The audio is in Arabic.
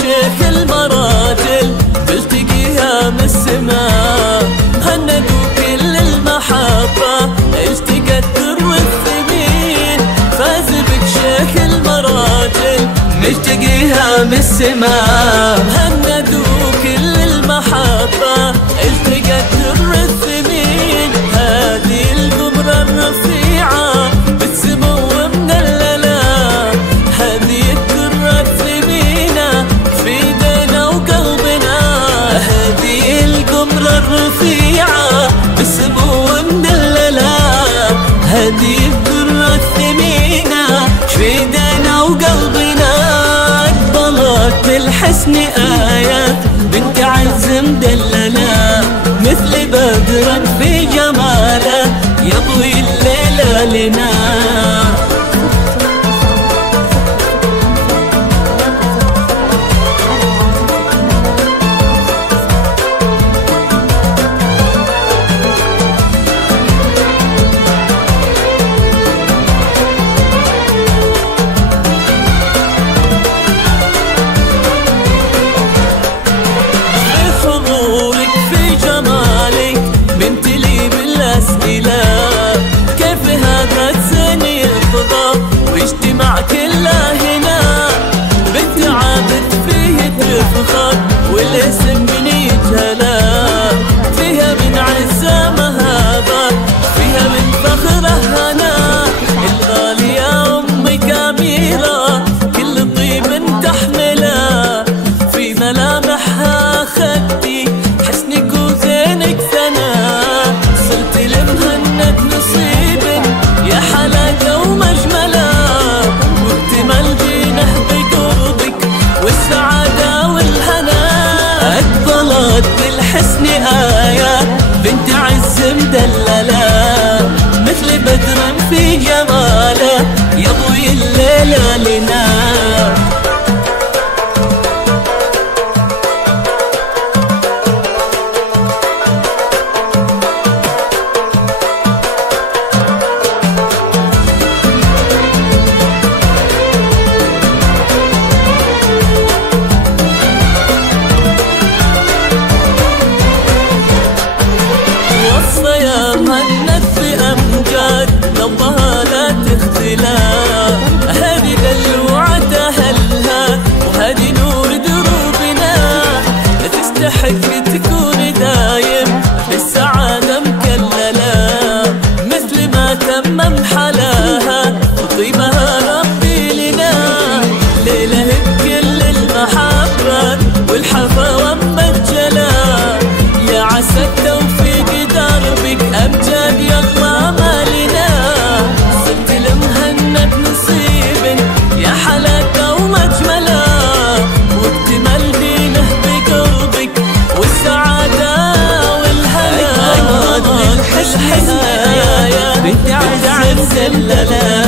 شيخ المراجل بلتقيها من السماء، هندوا كل المحبة اشتقت در الثمين. فاز بك شيخ المراجل نشتقيها من السماء، هندوا كل المحبة اشتقت در الثمين. هذه القمرة الرفيعة بتسمو من الليلة، هذه الدرة الثمينة في ايدينا وقلبنا. هذه القمرة الرفيعة بسمو من الليلة، هذه الدرة الثمينة في ايدينا وقلبنا. اقبلت بالحسن آيات بنت عز مدللة، مثل بدر في جماله يضوي الليلة لنا. كيف هذا الزين يرضى واجتماع كله هنا؟ بنت عابد فيه تفخر والاسم من يجهله، فيها من عزة مهابة، فيها من فخره هنا. الغالية أمي كاميرة كل طيب تحمله، في ملامحها خدي حسنك وزينك ثنا. صرت لمهند نصيب يا حلاقة ومجملة، واكتمل دينه بقربك والسعادة والهنا. أقبلت بالحسن آيات بنت عز مدللة، مثل بدر في جماله يضوي الليلة لنا. مهند بأمجاد نبضها لا تختلى، هذه دلوعة أهلها وهذه نور دروبنا. تستحق تكون دايم بالسعادة مكللة، مثل ما تمم حلاها وطيبها ربي لنا. ليلة بكل المحبة والحفا ومجلة، يا عسى التوفيق دربك أمجاد يلا مالنا. صرت لمهند نصيب يا حلاقة ومجملة، واكتمل دينه بقربك والسعادة والهنا. بالحسن بنت عز مدللة،